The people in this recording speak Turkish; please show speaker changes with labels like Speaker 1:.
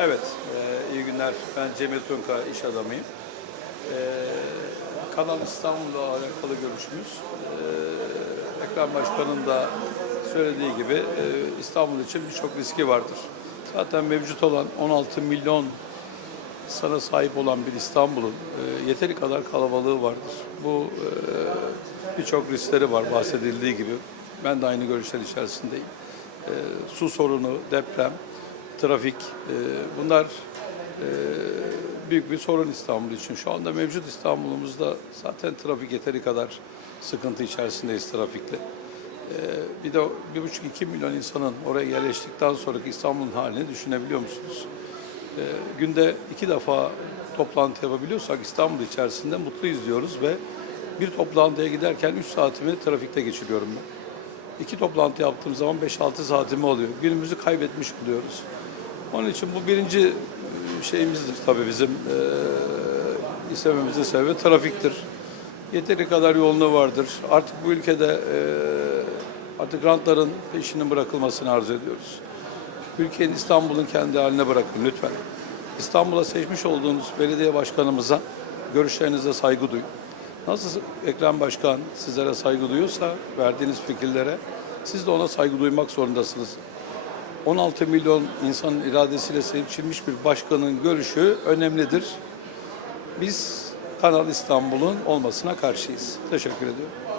Speaker 1: Evet, e, iyi günler. Ben Cemil Tunka, iş adamıyım. E, Kanal İstanbul'la alakalı görüşümüz. E, Ekrem Başkan'ın da söylediği gibi e, İstanbul için birçok riski vardır. Zaten mevcut olan 16 milyon sana sahip olan bir İstanbul'un e, yeteri kadar kalabalığı vardır. Bu e, birçok riskleri var bahsedildiği gibi. Ben de aynı görüşler içerisindeyim. E, su sorunu, deprem, trafik e, bunlar e, büyük bir sorun İstanbul için. Şu anda mevcut İstanbul'umuzda zaten trafik yeteri kadar sıkıntı içerisindeyiz trafikle. E, bir de bir buçuk iki milyon insanın oraya yerleştikten sonraki İstanbul'un halini düşünebiliyor musunuz? E, günde iki defa toplantı yapabiliyorsak İstanbul içerisinde mutluyuz diyoruz ve bir toplantıya giderken 3 saatimi trafikte geçiriyorum ben. İki toplantı yaptığım zaman 5-6 saatimi oluyor. Günümüzü kaybetmiş oluyoruz. Onun için bu birinci e, şeyimizdir tabii bizim e, istememizin sebebi trafiktir. Yeteri kadar yoğunluğu vardır. Artık bu ülkede e, artık rantların peşinin bırakılmasını arzu ediyoruz. Türkiye'nin İstanbul'un kendi haline bırakın lütfen. İstanbul'a seçmiş olduğunuz belediye başkanımıza görüşlerinize saygı duyun. Nasıl Ekrem Başkan sizlere saygı duyuyorsa verdiğiniz fikirlere siz de ona saygı duymak zorundasınız. 16 milyon insanın iradesiyle seçilmiş bir başkanın görüşü önemlidir. Biz Kanal İstanbul'un olmasına karşıyız. Teşekkür ediyorum.